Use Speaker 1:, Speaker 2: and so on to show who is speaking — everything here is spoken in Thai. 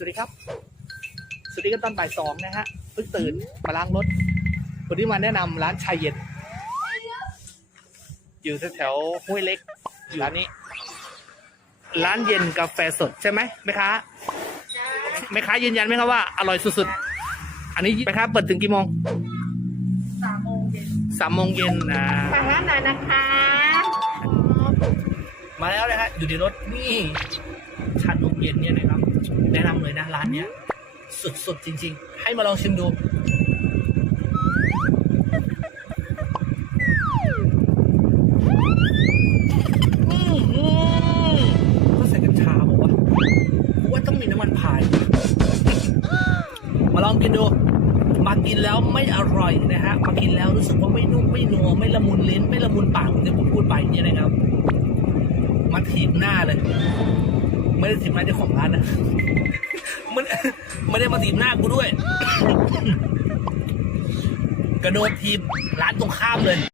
Speaker 1: วัสดีครับ สวัสดีกันตอนบ่ายสองนะฮะ เพิ่งตื่นมาล้างรถ วันนี้มาแนะนำร้านชายเย็น อยู่แถวๆห้วยเล็กอยู่ร้านนี้ ร้านเย็นกาแฟสดใช่ไหมแม่ค้าแม่ค้ายืนยันไหมครับว่า อร่อยสุดๆ อันนี้แม่ค้าเปิดถึงกี่โมง
Speaker 2: สามโมงเย็น
Speaker 1: สามโมงเย็นอ่า
Speaker 2: มาหาหน่อยนะคะ
Speaker 1: มาแล้วนะฮะอยู่ในรถนี่ชานมเย็นเนี่ยนะครับ แนะนำเลยนะร้านเนี้ยสุดๆจริง ๆ ให้มาลองชิมดูอืมอืมก็ใส่กัญชาบอกว่าว่าต้องมีน้ำมันพายมาลองกินดู มากินแล้วไม่อร่อยนะฮะ มากินแล้วรู้สึกว่าไม่นุ่มไม่นัวไม่ละมุนลิ้นไม่ละมุนปากเหมือนที่ผมพูดไปเนี่ยนะครับ มาถีบหน้าเลย ไม่ได้ถีบหน้าเจ้าของร้านนะมันไม่ได้มาถีบหน้ากูด้วย กระโดดถีบร้านตรงข้ามเลย